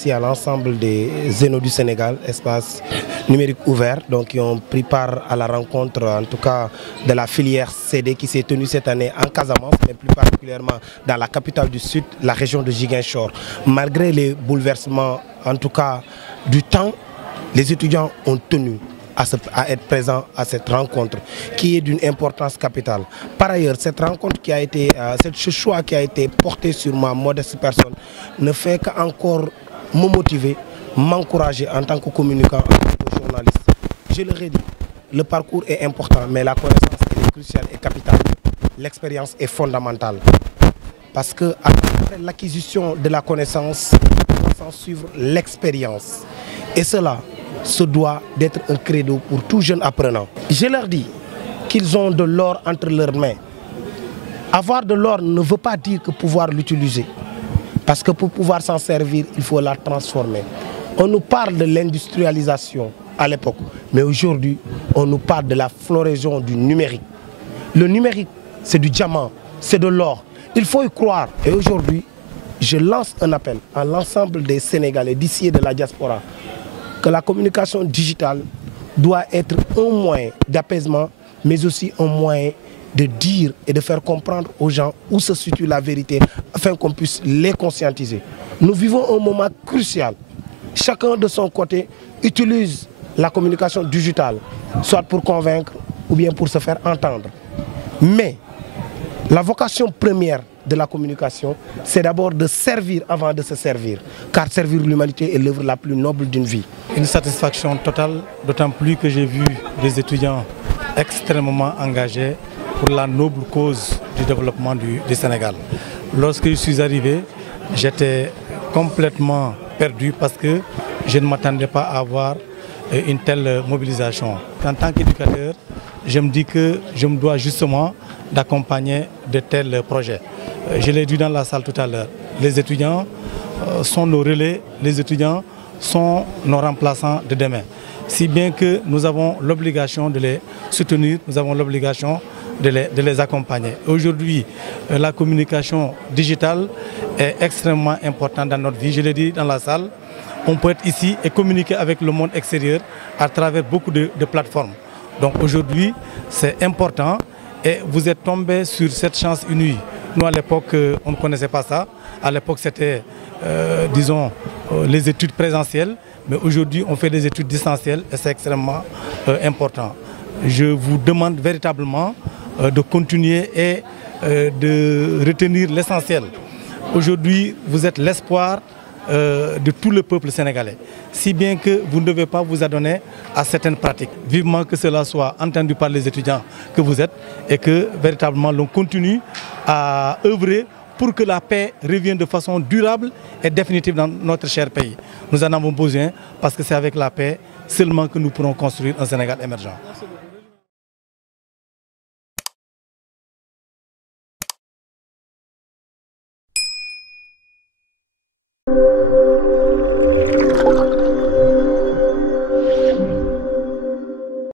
merci à l'ensemble des Zénos du Sénégal, espace numérique ouvert, donc qui ont pris part à la rencontre, en tout cas de la filière CD qui s'est tenue cette année en Casamance, mais plus particulièrement dans la capitale du Sud, la région de Ziguinchor. Malgré les bouleversements, en tout cas du temps, les étudiants ont tenu à être présents à cette rencontre qui est d'une importance capitale. Par ailleurs, cette rencontre qui a été, ce choix qui a été porté sur ma modeste personne ne fait qu'encore me motiver, m'encourager en tant que communicant, en tant que journaliste. Je le redis, le parcours est important, mais la connaissance est cruciale et capitale. L'expérience est fondamentale. Parce qu'après l'acquisition de la connaissance, il doit s'en suivre l'expérience. Et cela se doit d'être un credo pour tout jeune apprenant. Je leur dis qu'ils ont de l'or entre leurs mains. Avoir de l'or ne veut pas dire que pouvoir l'utiliser. Parce que pour pouvoir s'en servir, il faut la transformer. On nous parle de l'industrialisation à l'époque, mais aujourd'hui, on nous parle de la floraison du numérique. Le numérique, c'est du diamant, c'est de l'or. Il faut y croire. Et aujourd'hui, je lance un appel à l'ensemble des Sénégalais d'ici et de la diaspora que la communication digitale doit être un moyen d'apaisement, mais aussi un moyen de dire et de faire comprendre aux gens où se situe la vérité afin qu'on puisse les conscientiser. Nous vivons un moment crucial. Chacun de son côté utilise la communication digitale, soit pour convaincre ou bien pour se faire entendre. Mais la vocation première de la communication, c'est d'abord de servir avant de se servir. Car servir l'humanité est l'œuvre la plus noble d'une vie. Une satisfaction totale, d'autant plus que j'ai vu des étudiants extrêmement engagés pour la noble cause du développement du Sénégal. Lorsque je suis arrivé, j'étais complètement perdu parce que je ne m'attendais pas à avoir une telle mobilisation. En tant qu'éducateur, je me dis que je me dois justement d'accompagner de tels projets. Je l'ai dit dans la salle tout à l'heure, les étudiants sont nos relais, les étudiants sont nos remplaçants de demain. Si bien que nous avons l'obligation de les soutenir, nous avons l'obligation de les accompagner. Aujourd'hui, la communication digitale est extrêmement importante dans notre vie. Je l'ai dit dans la salle, on peut être ici et communiquer avec le monde extérieur à travers beaucoup de plateformes. Donc aujourd'hui, c'est important et vous êtes tombé sur cette chance inouïe. Nous, à l'époque, on ne connaissait pas ça. À l'époque, c'était, disons, les études présentielles. Mais aujourd'hui, on fait des études distancielles et c'est extrêmement important. Je vous demande véritablement de continuer et de retenir l'essentiel. Aujourd'hui, vous êtes l'espoir de tout le peuple sénégalais. Si bien que vous ne devez pas vous adonner à certaines pratiques. Vivement que cela soit entendu par les étudiants que vous êtes et que véritablement l'on continue à œuvrer pour que la paix revienne de façon durable et définitive dans notre cher pays. Nous en avons besoin parce que c'est avec la paix seulement que nous pourrons construire un Sénégal émergent. Merci beaucoup.